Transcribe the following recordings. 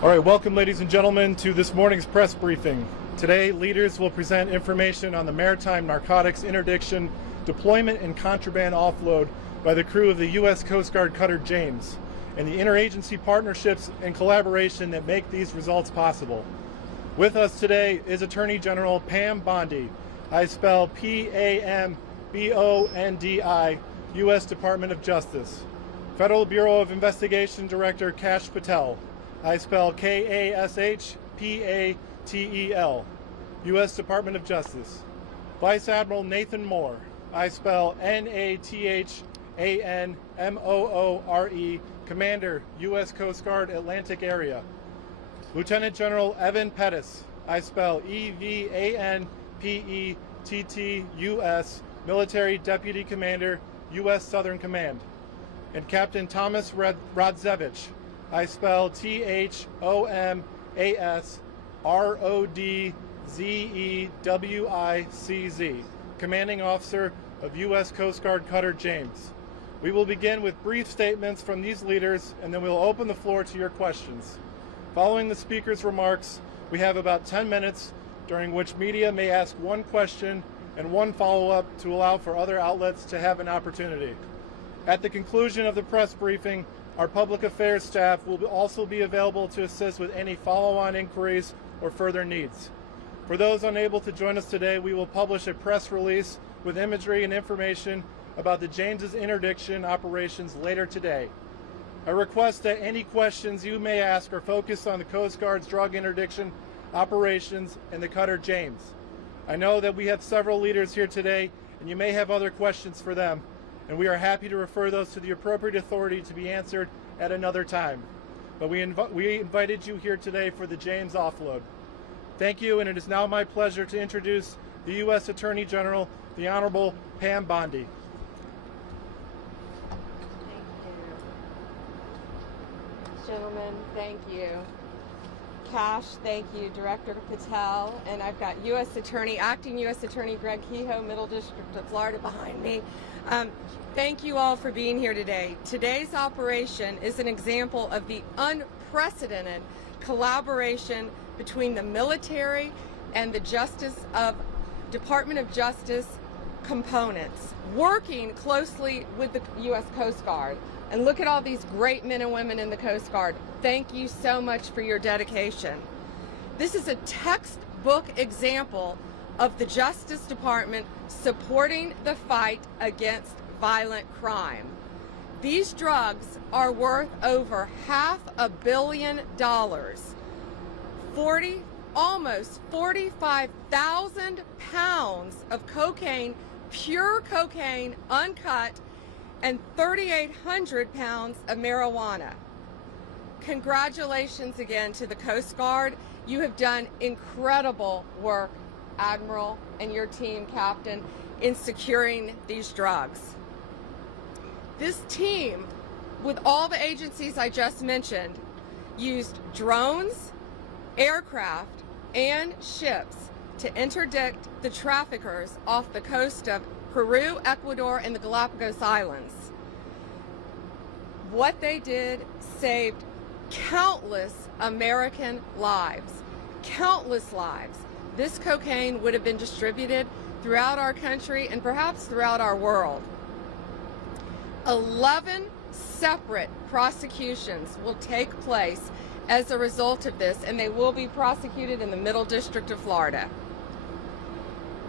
All right, welcome ladies and gentlemen to this morning's press briefing. Today, leaders will present information on the maritime narcotics interdiction, deployment, and contraband offload by the crew of the U.S. Coast Guard cutter James, and the interagency partnerships and collaboration that make these results possible. With us today is Attorney General Pam Bondi. I spell P-A-M-B-O-N-D-I, U.S. Department of Justice. Federal Bureau of Investigation Director Kash Patel. I spell K-A-S-H-P-A-T-E-L, U.S. Department of Justice. Vice Admiral Nathan Moore. I spell N-A-T-H-A-N-M-O-O-R-E, Commander, U.S. Coast Guard, Atlantic Area. Lieutenant General Evan Pettis. I spell E-V-A-N-P-E-T-T-U-S, Military Deputy Commander, U.S. Southern Command. And Captain Thomas Rodzevich. I spell T-H-O-M-A-S-R-O-D-Z-E-W-I-C-Z, Commanding Officer of U.S. Coast Guard cutter James. We will begin with brief statements from these leaders, and then we'll open the floor to your questions. Following the speaker's remarks, we have about 10 minutes, during which media may ask one question and one follow-up to allow for other outlets to have an opportunity. At the conclusion of the press briefing, our public affairs staff will also be available to assist with any follow-on inquiries or further needs. For those unable to join us today, we will publish a press release with imagery and information about the James's interdiction operations later today. I request that any questions you may ask are focused on the Coast Guard's drug interdiction operations and the cutter James. I know that we have several leaders here today, and you may have other questions for them, and we are happy to refer those to the appropriate authority to be answered at another time. But we invited you here today for the James offload. Thank you, and it is now my pleasure to introduce the U.S. Attorney General, the Honorable Pam Bondi. Thank you. Gentlemen, thank you. Kash, thank you. Director Patel, and I've got Acting U.S. Attorney Greg Kehoe, Middle District of Florida behind me. Thank you all for being here today. Today's operation is an example of the unprecedented collaboration between the military and the Department of Justice components, working closely with the U.S. Coast Guard. And look at all these great men and women in the Coast Guard. Thank you so much for your dedication. This is a textbook example of the Justice Department supporting the fight against violent crime. These drugs are worth over $500 million. Almost 45,000 pounds of cocaine, pure cocaine, uncut, and 3,800 pounds of marijuana. Congratulations again to the Coast Guard. You have done incredible work, Admiral, and your team, Captain, in securing these drugs. This team, with all the agencies I just mentioned, used drones, aircraft, and ships to interdict the traffickers off the coast of Peru, Ecuador, and the Galapagos Islands. What they did saved countless American lives. Countless lives. This cocaine would have been distributed throughout our country and perhaps throughout our world. 11 separate prosecutions will take place as a result of this, and they will be prosecuted in the Middle District of Florida.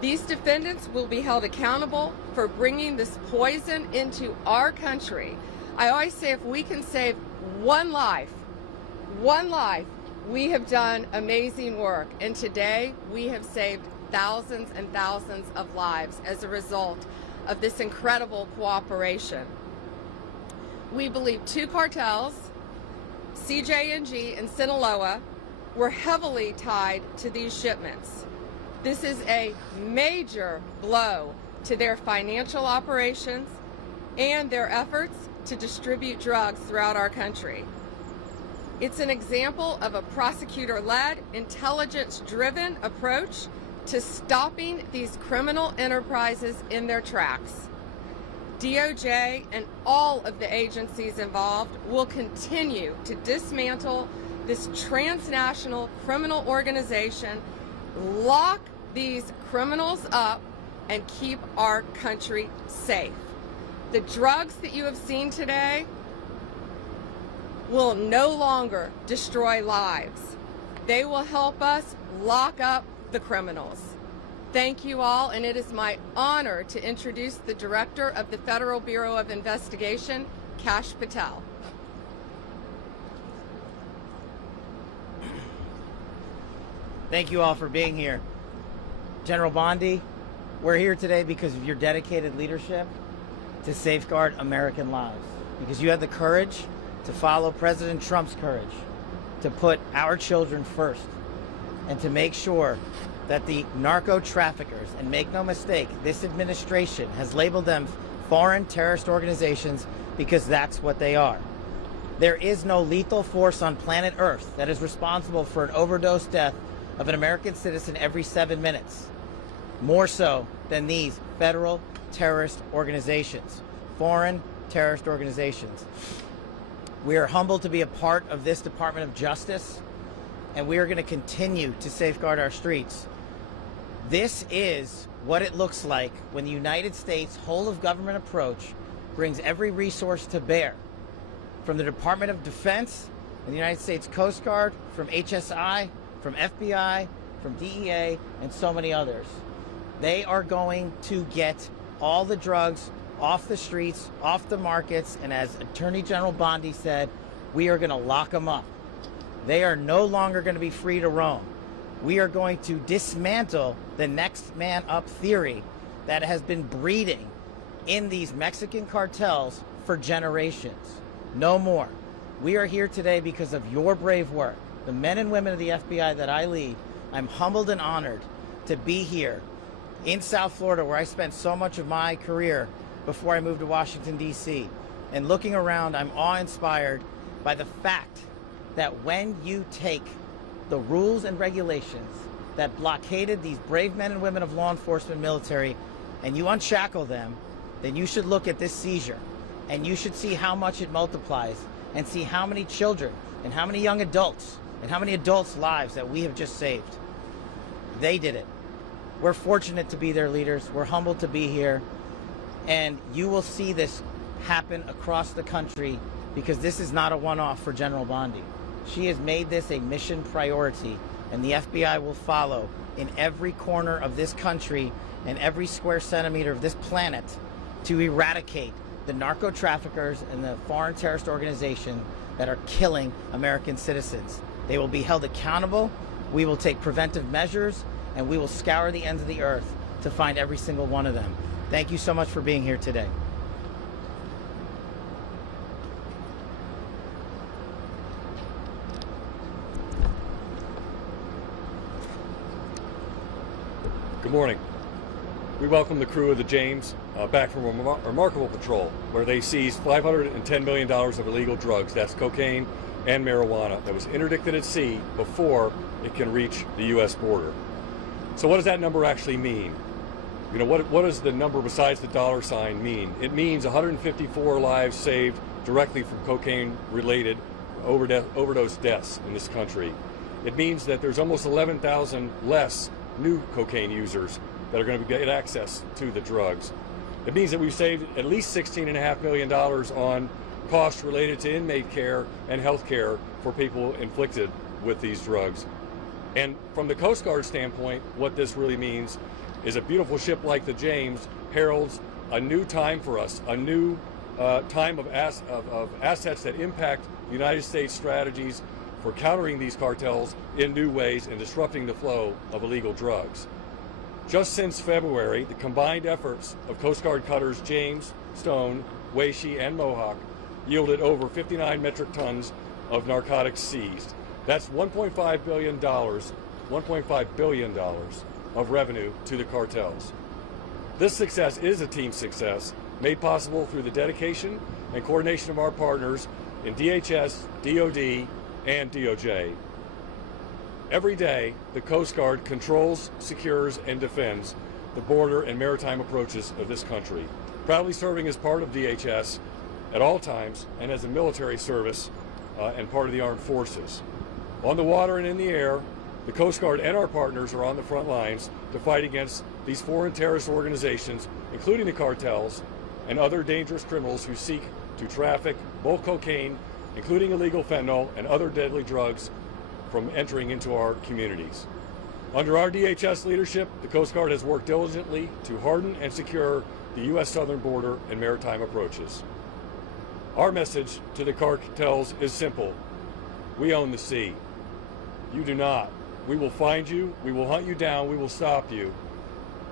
These defendants will be held accountable for bringing this poison into our country. I always say if we can save one life, we have done amazing work. And today we have saved thousands and thousands of lives as a result of this incredible cooperation. We believe two cartels, CJ&G and Sinaloa, were heavily tied to these shipments. This is a major blow to their financial operations and their efforts to distribute drugs throughout our country. It's an example of a prosecutor-led, intelligence-driven approach to stopping these criminal enterprises in their tracks. DOJ and all of the agencies involved will continue to dismantle this transnational criminal organization, lock these criminals up, and keep our country safe. The drugs that you have seen today will no longer destroy lives. They will help us lock up the criminals. Thank you all, and it is my honor to introduce the Director of the Federal Bureau of Investigation, Kash Patel. Thank you all for being here. General Bondi, we're here today because of your dedicated leadership to safeguard American lives, because you had the courage to follow President Trump's courage to put our children first and to make sure that the narco traffickers, and make no mistake, this administration has labeled them foreign terrorist organizations because that's what they are. There is no lethal force on planet Earth that is responsible for an overdose death of an American citizen every 7 minutes, more so than these federal terrorist organizations, foreign terrorist organizations. We are humbled to be a part of this Department of Justice, and we are going to continue to safeguard our streets. This is what it looks like when the United States whole-of-government approach brings every resource to bear, from the Department of Defense and the United States Coast Guard, from HSI, from FBI, from DEA, and so many others. They are going to get all the drugs off the streets, off the markets, and as Attorney General Bondi said, we are going to lock them up. They are no longer going to be free to roam. We are going to dismantle the next man up theory that has been breeding in these Mexican cartels for generations. No more. We are here today because of your brave work. The men and women of the FBI that I lead, I'm humbled and honored to be here in South Florida, where I spent so much of my career before I moved to Washington, D.C. And looking around, I'm awe-inspired by the fact that when you take the rules and regulations that blockaded these brave men and women of law enforcement, military, and you unshackle them, then you should look at this seizure, and you should see how much it multiplies, and see how many children and how many young adults and how many adults' lives that we have just saved. They did it. We're fortunate to be their leaders. We're humbled to be here. And you will see this happen across the country, because this is not a one-off for General Bondi. She has made this a mission priority, and the FBI will follow in every corner of this country and every square centimeter of this planet to eradicate the narco traffickers and the foreign terrorist organization that are killing American citizens. They will be held accountable. We will take preventive measures, and we will scour the ends of the earth to find every single one of them. Thank you so much for being here today. Good morning. We welcome the crew of the James back from a remarkable patrol where they seized $510 million of illegal drugs, that's cocaine and marijuana, that was interdicted at sea before it can reach the U.S. border. So what does that number actually mean? You know, what does the number besides the dollar sign mean? It means 154 lives saved directly from cocaine-related overdose deaths in this country. It means that there's almost 11,000 less new cocaine users that are going to get access to the drugs. It means that we've saved at least $16.5 million on costs related to inmate care and health care for people inflicted with these drugs. And from the Coast Guard standpoint, what this really means is a beautiful ship like the James heralds a new time for us, a new time of assets that impact the United States strategies for countering these cartels in new ways and disrupting the flow of illegal drugs. Just since February, the combined efforts of Coast Guard cutters James, Stone, Weishi, and Mohawk yielded over 59 metric tons of narcotics seized. That's $1.5 billion of revenue to the cartels. This success is a team success made possible through the dedication and coordination of our partners in DHS, DOD, and DOJ. Every day, the Coast Guard controls, secures, and defends the border and maritime approaches of this country, proudly serving as part of DHS at all times and as a military service and part of the armed forces. On the water and in the air, the Coast Guard and our partners are on the front lines to fight against these foreign terrorist organizations, including the cartels and other dangerous criminals who seek to traffic bulk cocaine, including illegal fentanyl and other deadly drugs, from entering into our communities. Under our DHS leadership, the Coast Guard has worked diligently to harden and secure the U.S. southern border and maritime approaches. Our message to the cartels is simple. We own the sea. You do not. We will find you, we will hunt you down, we will stop you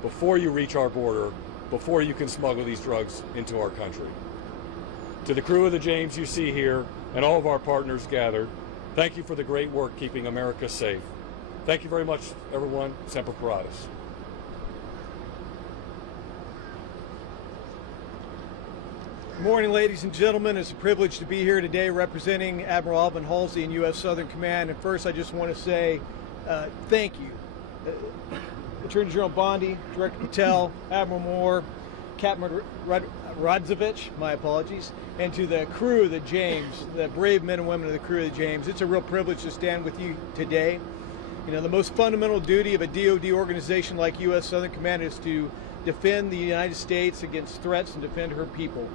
before you reach our border, before you can smuggle these drugs into our country. To the crew of the James you see here and all of our partners gathered, thank you for the great work keeping America safe. Thank you very much, everyone. Semper Paratus. Good morning, ladies and gentlemen. It's a privilege to be here today representing Admiral Alvin Halsey in U.S. Southern Command. And first, I just want to say thank you. Attorney General Bondi, Director Patel, Admiral Moore, Captain Rodzovich, my apologies, and to the crew of the James, the brave men and women of the crew of the James. It's a real privilege to stand with you today. You know, the most fundamental duty of a DoD organization like U.S. Southern Command is to defend the United States against threats and defend her people,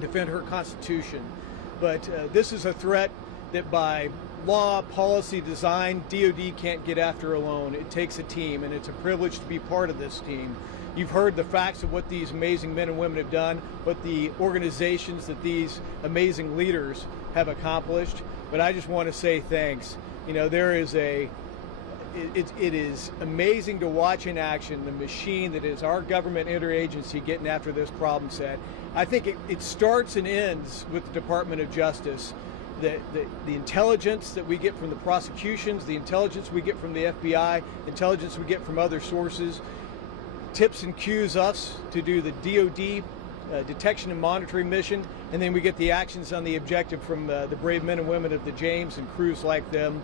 defend her Constitution. But this is a threat that by law, policy, design, DoD can't get after alone. It takes a team, and it's a privilege to be part of this team. You've heard the facts of what these amazing men and women have done, what the organizations that these amazing leaders have accomplished. But I just want to say thanks. You know, it is amazing to watch in action the machine that is our government interagency getting after this problem set. I think it starts and ends with the Department of Justice. The intelligence that we get from the prosecutions, the intelligence we get from the FBI, intelligence we get from other sources, tips and cues us to do the DoD detection and monitoring mission, and then we get the actions on the objective from the brave men and women of the James and crews like them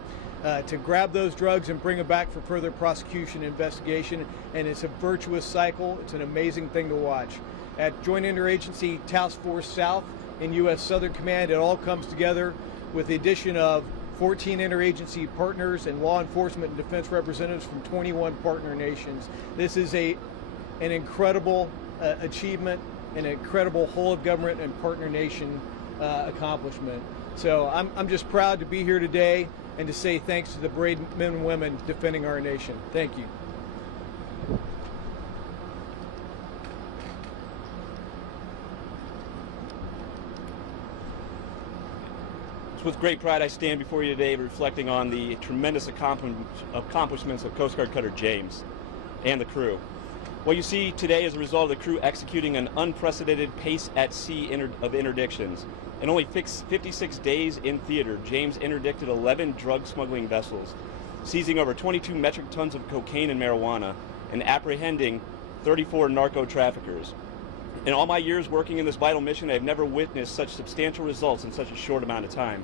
to grab those drugs and bring them back for further prosecution and investigation. And it's a virtuous cycle. It's an amazing thing to watch. At Joint Interagency Task Force South in U.S. Southern Command, it all comes together with the addition of 14 interagency partners and law enforcement and defense representatives from 21 partner nations. This is an incredible achievement, an incredible whole of government and partner nation accomplishment. So I'm just proud to be here today and to say thanks to the brave men and women defending our nation. Thank you. With great pride, I stand before you today reflecting on the tremendous accomplishments of Coast Guard Cutter James and the crew. What you see today is a result of the crew executing an unprecedented pace at sea of interdictions. In only 56 days in theater, James interdicted 11 drug smuggling vessels, seizing over 22 metric tons of cocaine and marijuana, and apprehending 34 narco traffickers. In all my years working in this vital mission, I have never witnessed such substantial results in such a short amount of time.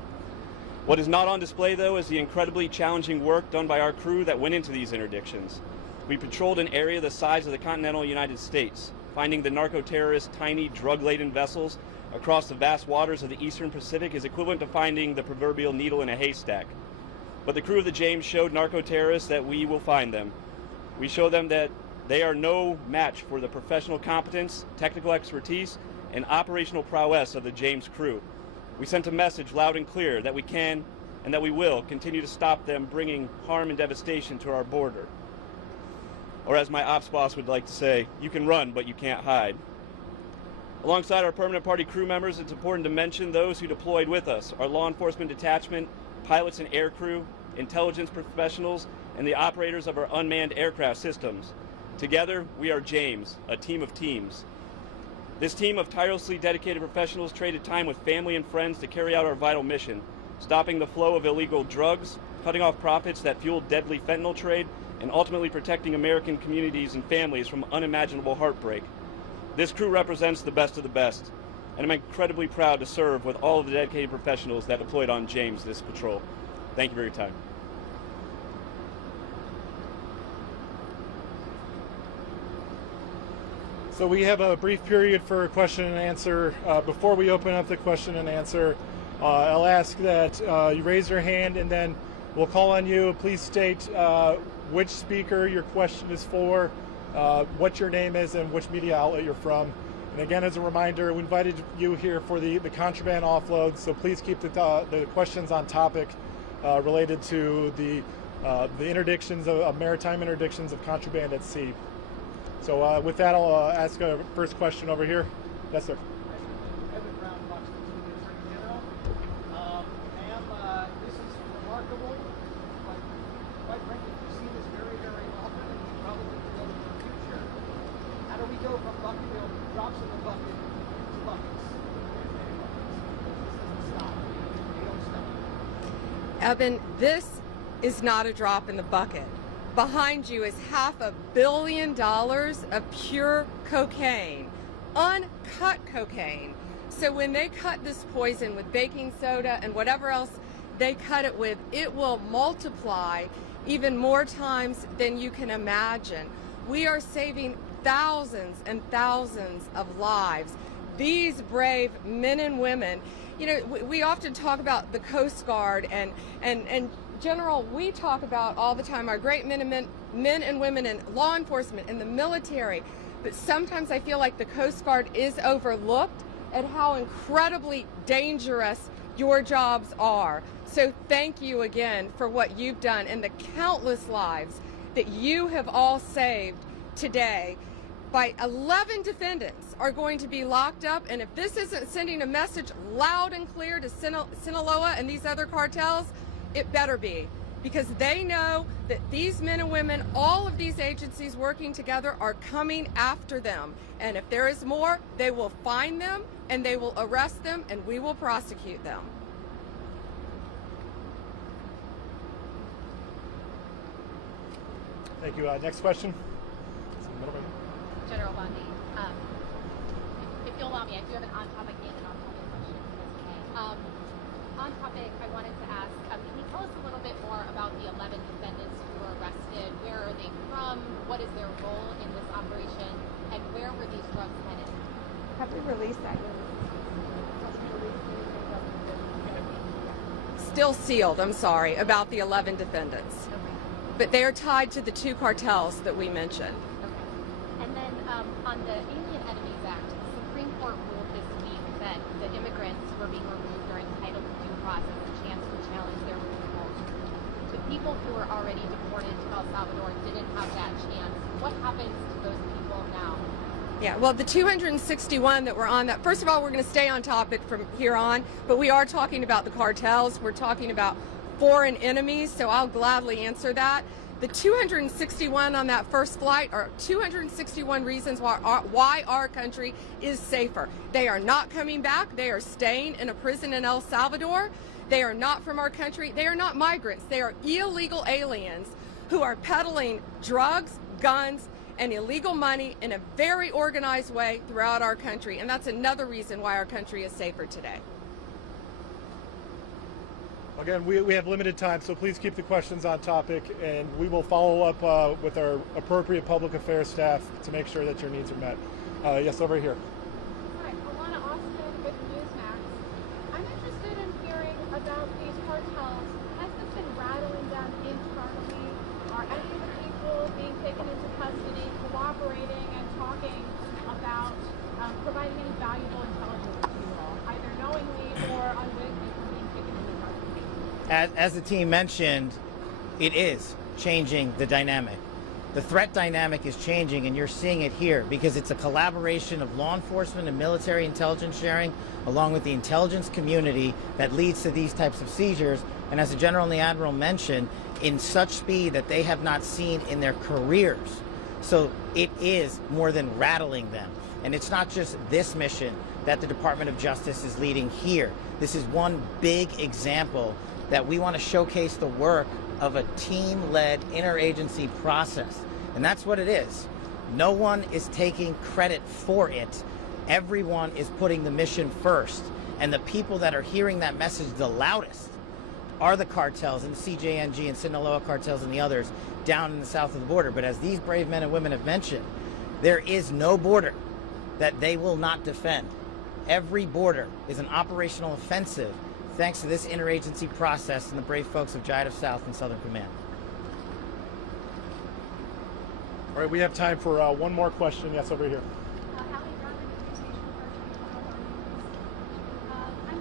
What is not on display, though, is the incredibly challenging work done by our crew that went into these interdictions. We patrolled an area the size of the continental United States, finding the narco-terrorists' tiny, drug-laden vessels across the vast waters of the Eastern Pacific is equivalent to finding the proverbial needle in a haystack. But the crew of the James showed narco-terrorists that we will find them. We show them that they are no match for the professional competence, technical expertise, and operational prowess of the James crew. We sent a message loud and clear that we can and that we will continue to stop them bringing harm and devastation to our border. Or as my ops boss would like to say, you can run, but you can't hide. Alongside our permanent party crew members, it's important to mention those who deployed with us, our law enforcement detachment, pilots and air crew, intelligence professionals, and the operators of our unmanned aircraft systems. Together, we are James, a team of teams. This team of tirelessly dedicated professionals traded time with family and friends to carry out our vital mission, stopping the flow of illegal drugs, cutting off profits that fueled deadly fentanyl trade, and ultimately protecting American communities and families from unimaginable heartbreak. This crew represents the best of the best, and I'm incredibly proud to serve with all of the dedicated professionals that deployed on James this patrol. Thank you for your time. So we have a brief period for question and answer. Before we open up the question and answer, I'll ask that you raise your hand, and then We'll call on you. Please state which speaker your question is for, what your name is, and which media outlet you're from. And again, as a reminder, we invited you here for the contraband offload, so please keep the questions on topic related to the interdictions of maritime interdictions of contraband at sea. So with that, I'll ask a first question over here. Yes, sir. Ma'am, this is remarkable. Quite frankly, we see this very, very often, and we probably will in the future. How do we go from bucket, drops in the bucket to buckets? This doesn't stop. They don't stop. Evan, this is not a drop in the bucket. Behind you is $500 million of pure cocaine, uncut cocaine. So when they cut this poison with baking soda and whatever else they cut it with, it will multiply even more times than you can imagine. We are saving thousands and thousands of lives. These brave men and women, you know, we often talk about the Coast Guard and General, we talk about all the time our great men and women in law enforcement and the military, but sometimes I feel like the Coast Guard is overlooked at how incredibly dangerous your jobs are. So thank you again for what you've done and the countless lives that you have all saved today. By 11 defendants are going to be locked up, and if this isn't sending a message loud and clear to Sinaloa and these other cartels, it better be, because they know that these men and women, all of these agencies working together, are coming after them. And if there is more, they will find them and they will arrest them and we will prosecute them. Thank you. Next question. General Bondi, if you'll allow me, I do have an on-topic and an on-topic question. On topic, I wanted to ask, can you tell us a little bit more about the 11 defendants who were arrested? Where are they from? What is their role in this operation? And where were these drugs headed? Have we released that? Still sealed, I'm sorry, about the 11 defendants. Okay. But they are tied to the 2 cartels that we mentioned. Okay. And then on the Alien Enemies Act, the Supreme Court ruled this week that the immigrants who are being removed are entitled to due process, a chance to challenge their removal. The people who were already deported to El Salvador didn't have that chance. What happens to those people now? Yeah, well, the 261 that were on that, first of all, we're going to stay on topic from here on, but we are talking about the cartels. We're talking about foreign enemies, so I'll gladly answer that. The 261 on that first flight are 261 reasons why our country is safer. They are not coming back. They are staying in a prison in El Salvador. They are not from our country. They are not migrants. They are illegal aliens who are peddling drugs, guns, and illegal money in a very organized way throughout our country. And that's another reason why our country is safer today. Again, we have limited time, so please keep the questions on topic, and we will follow up with our appropriate public affairs staff to make sure that your needs are met. Yes, over here. Hi, Alana Austin with Newsmax. I'm interested in hearing about these cartels. Has this been rattling down internally? Are any of the people being taken into custody cooperating and talking about providing any valuable intelligence to you all, either knowingly or unwittingly from being taken into custody? As the team mentioned, it is changing the dynamic. The threat dynamic is changing, and you're seeing it here because it's a collaboration of law enforcement and military intelligence sharing along with the intelligence community that leads to these types of seizures. And as the General and the Admiral mentioned, in such speed that they have not seen in their careers. So it is more than rattling them. And it's not just this mission that the Department of Justice is leading here. This is one big example that we want to showcase the work of a team-led interagency process. And that's what it is. No one is taking credit for it. Everyone is putting the mission first. And the people that are hearing that message the loudest are the cartels and the CJNG and Sinaloa cartels and the others down in the south of the border. But as these brave men and women have mentioned, there is no border that they will not defend. Every border is an operational offensive thanks to this interagency process and the brave folks of JIDF South and Southern Command. All right, we have time for one more question. Yes, over here. I'm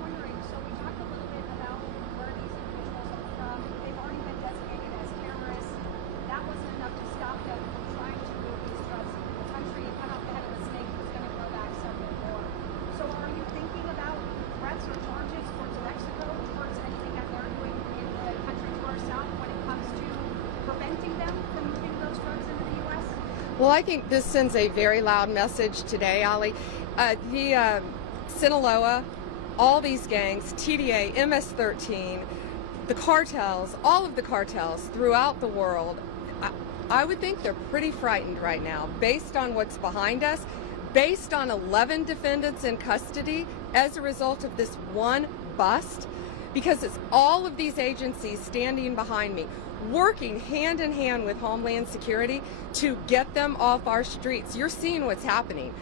wondering, so we talked a little bit about where these individuals are from. They've already been designated as terrorists. That wasn't enough to stop them from trying to move these drugs into the country and come out the head of a snake who's going to grow back several more. So are you thinking about threats or charges towards Mexico, towards anything that they're doing in the country to our south when it comes to preventing them from moving those drugs into the U.S.? Well, I think this sends a very loud message today, Ali. Sinaloa, all these gangs, TDA, MS-13, the cartels, all of the cartels throughout the world, I would think they're pretty frightened right now based on what's behind us, based on 11 defendants in custody as a result of this one bust, because it's all of these agencies standing behind me, working hand in hand with Homeland Security to get them off our streets. You're seeing what's happening.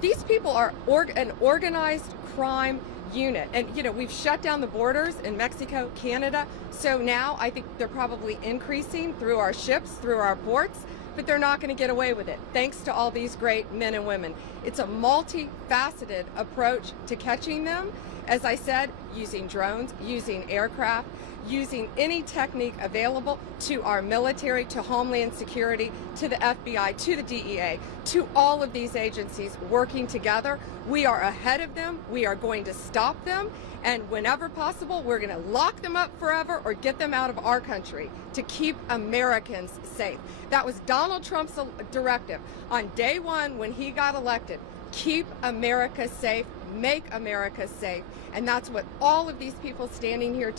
These people are an organized crime unit. And, you know, we've shut down the borders in Mexico, Canada. So now I think they're probably increasing through our ships, through our ports, but they're not going to get away with it, thanks to all these great men and women. It's a multifaceted approach to catching them. As I said, using drones, using aircraft, using any technique available to our military, to Homeland Security, to the FBI, to the DEA, to all of these agencies working together. We are ahead of them. We are going to stop them. And whenever possible, we're going to lock them up forever or get them out of our country to keep Americans safe. That was Donald Trump's directive on day one when he got elected. Keep America safe, make America safe. And that's what all of these people standing here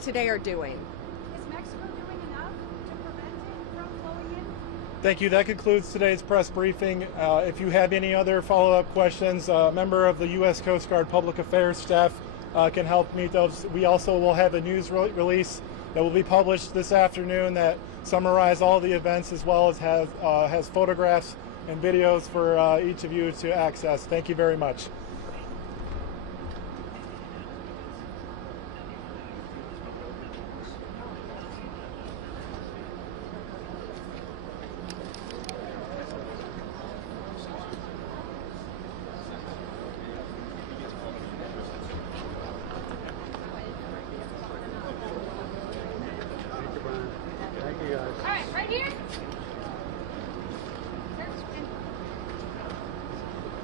today are doing. Is Mexico doing enough to prevent it from flowing in? Thank you. That concludes today's press briefing. If you have any other follow-up questions, a member of the U.S. Coast Guard Public Affairs staff can help meet those. We also will have a news release that will be published this afternoon that summarize all the events, as well as has photographs and videos for each of you to access. Thank you very much. All right, right here.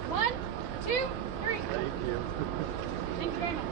One, two, three. Thank you. Thank you very much.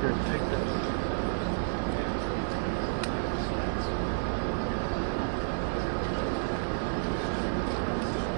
Good.